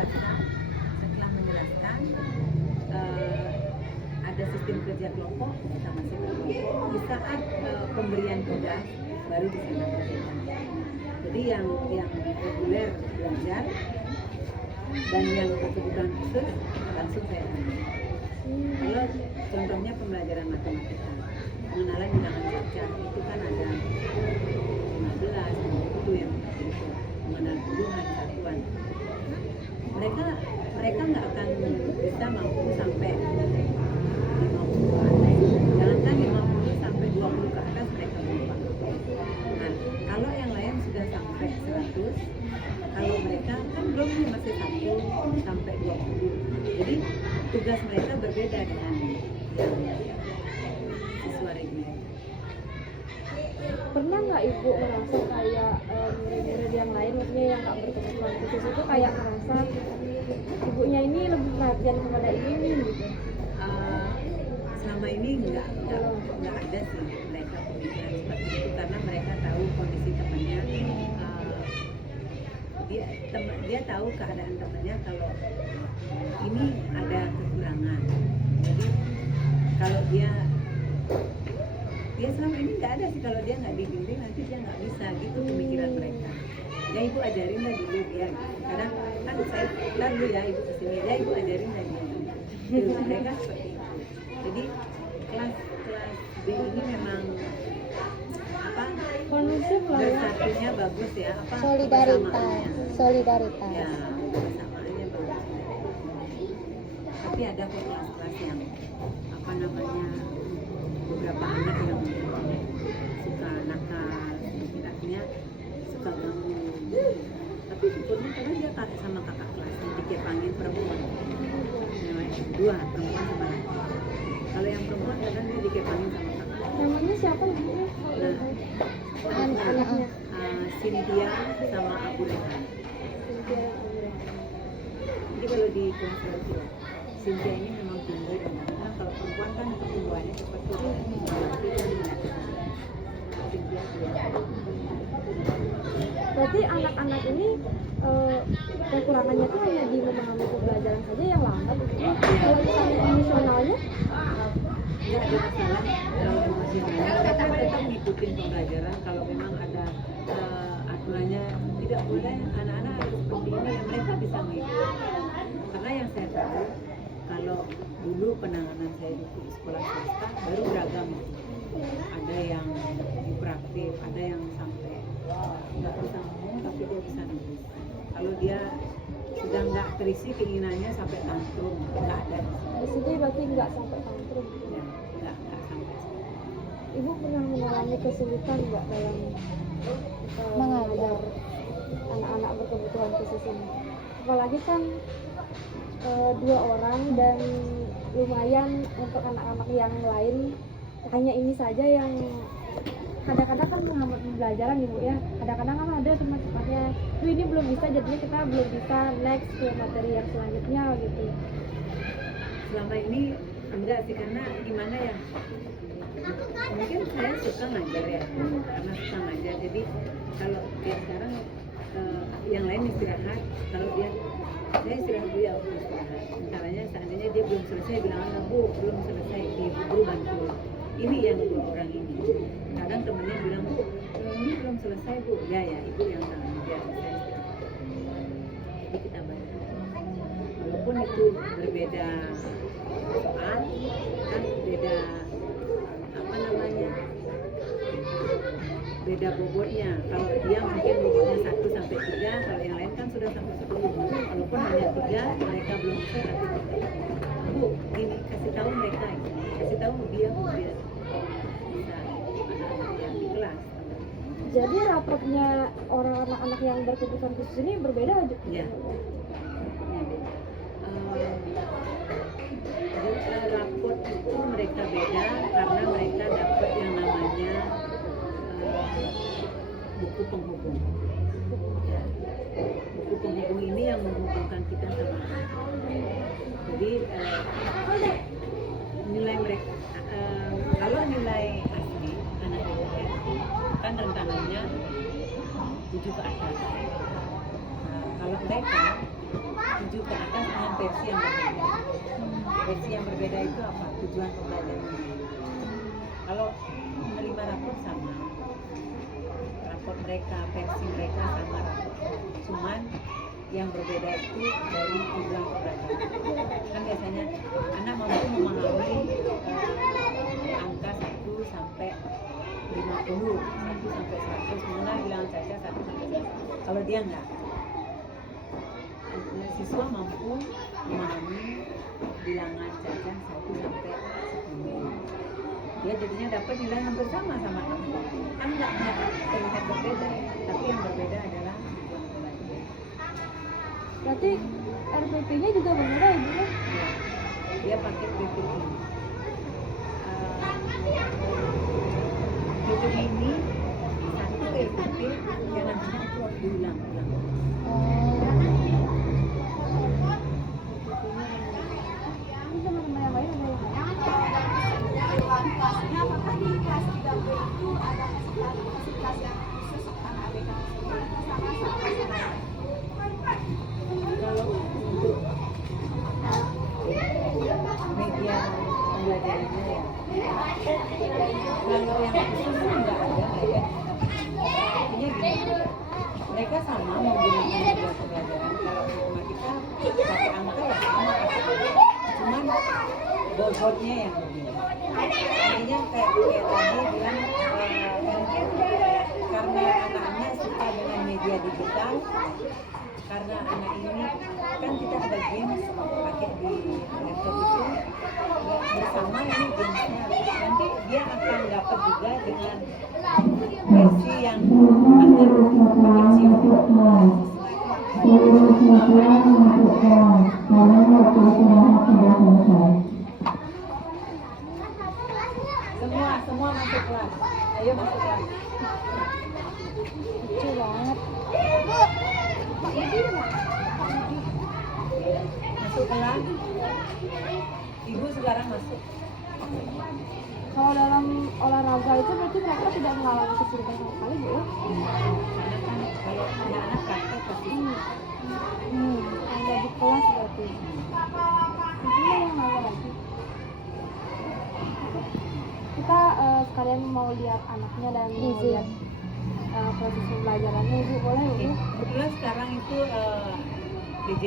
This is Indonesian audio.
menjelaskan ada sistem kerja kelompok, kita masih berkelompok. Di saat pemberian tugas baru bisa berbeda. Jadi yang reguler belajar dan yang berkebutuhan khusus langsung saya tanya. Kalau contohnya pembelajaran matematika, pengenalan bilangan baca itu kan ada 15 itu yang begitu, mengenal puluhan satuan. Mereka nggak akan bisa mampu sampai 50 atas. Jangankan 50 sampai 20 ke atas mereka lupa. Nah, kalau yang lain sudah sampai 100, kalau mereka kan belum masih 1 sampai 20. Jadi tugas mereka berbeda dengan yang siswa reguler. Pernah nggak Ibu merasa kayak murid yang lain, maksudnya yang nggak berkebutuhan khusus itu kayak merasa ibunya ini lebih perhatian kepada ini gitu? Selama ini nggak ada sih mereka pemikiran seperti itu, karena mereka tahu kondisi temannya. Dia tahu keadaan temannya kalau ini ada kekurangan. Jadi kalau dia selama ini nggak ada sih, kalau dia nggak dibimbing nanti dia nggak bisa, gitu pemikiran mereka. Ya ibu ajarin lah dulu dia. Kadang kan saya lalu ya ibu kesini, ya ibu ajarin lah dia. Jadi mereka seperti itu. Jadi kelas B ini memang kondusif lah ya. bersatunya bagus ya, solidaritas. Ya, kebersamaannya bagus. Tapi ada kok kelas-kelas yang beberapa anak yang suka nakal, artinya suka ganggu. Tapi syukurnya karena dia sama kakak kelasnya dikepangin perempuan. Dua perempuan sama laki. Kalau yang perempuan kadang dia dikepangin sama kakak. Namanya siapa Ibu? Anak-anaknya. Cynthia sama Abu Rehan. Jadi kalau di kelas radio, Cynthia ini memang tinggi. Karena kalau perempuan kan pertumbuhannya seperti itu. Berarti anak-anak ini kekurangannya tuh hanya di memahami pembelajaran saja yang lambat. Kalau misalnya emosionalnya tidak ada masalah. Kalau emosionalnya mereka tetap ngikutin pembelajaran. Kalau memang ada aturannya tidak boleh anak-anak harus seperti ini, ya mereka bisa ngikut. Karena yang saya tahu, kalau dulu penanganan saya di sekolah swasta baru beragam. Ada yang dipraktik, ada yang sampai nggak bisa ngomong tapi dia bisa nulis. Kalau dia sudah nggak terisi keinginannya sampai tantrum, nggak ada. di sini berarti nggak sampai tantrum. Ya, nggak sampai. Ibu pernah mengalami kesulitan nggak dalam mengajar anak-anak berkebutuhan khusus ini? Apalagi kan 2 orang dan lumayan untuk anak-anak yang lain hanya ini saja yang kadang-kadang kan menghambat pembelajaran Ibu ya. Kadang-kadang kan ada teman-temannya, ini belum bisa, jadinya kita belum bisa next ke materi yang selanjutnya gitu. Selama ini enggak sih, karena gimana ya, mungkin saya suka ngajar ya, karena suka ngajar. Jadi kalau dia sekarang yang lain istirahat, kalau saya istirahat dulu ya, aku istirahat. Misalnya seandainya dia belum selesai, bilang Bu belum selesai, Ibu guru bantu. Ini yang kurang ini. Kadang temennya bilang ini belum selesai Bu, ya Ibu yang tahu biar saya istirahat. Jadi kita bantu. Walaupun itu berbeda soal, kan beda beda bobotnya. Kalau dia mungkin bobotnya 1 sampai 3, kalau yang lain kan sudah sampai 10. Walaupun hanya 3, mereka belum bisa. Bu, ini kasih tahu mereka, kasih tahu dia biar bisa anak-anak yang di kelas. Jadi rapotnya orang anak-anak yang berkebutuhan khusus ini berbeda aja? Ya. Rapot itu mereka beda karena mereka dapat yang namanya buku penghubung. Ya. Buku penghubung ini yang menghubungkan kita sama anak. Jadi nilai mereka, kalau nilai asli anak itu kan rentangannya 7 ke atas. Kalau mereka 7 versi yang berbeda. Versi yang berbeda itu apa? Tujuan pembelajarannya. Kalau menerima rapor sama, rapor mereka, versi mereka sama rapor. Cuman yang berbeda itu dari tujuan pembelajaran. Kan biasanya anak mampu memahami angka 1 sampai 50, 1 sampai 100, mana bilangan saja 1 sampai 100. Kalau dia enggak, siswa mampu memahami bilangan saja 1 sampai 10. Dia jadinya dapat nilai hampir sama sama kamu. Kan enggak terlihat berbeda, tapi yang berbeda adalah tujuan pembelajaran. Berarti RPP-nya juga berbeda ya, Bu? Ya, dia pakai PPT. PPT ini satu PPT yang nantinya itu diulang-ulang. Ini teman-teman yang lain ada yang lain? Apakah di kelas 3B itu ada kelas yang khusus anak ABK sama-sama? Kalau untuk media pembelajarannya ya, kalau yang khusus enggak ada ya. Artinya gini, mereka sama menggunakan media pembelajaran. Kalau matematika pakai angka ya sama, cuman bobotnya yang berbeda. Artinya kayak tadi bilang mungkin karena anak-anak suka dengan media digital, karena anak ini kan kita ada games pakai di laptop itu bersama ini gamesnya, nanti dia akan dapat juga dengan versi yang ada pakai semua masuk kelas. Ayo masuk kelas. lucu banget. Masuk kelas. Ibu sekarang masuk. Kalau dalam olahraga itu berarti mereka tidak mengalami kesulitan sama sekali, Bu? Karena kan kalau anak-anak praktek pasti Ada di kelas berarti. Ini yang mana lagi? Kita sekalian mau lihat anaknya dan mau lihat proses pembelajarannya, Ibu. Boleh, Oke, Bu? kebetulan sekarang itu PJB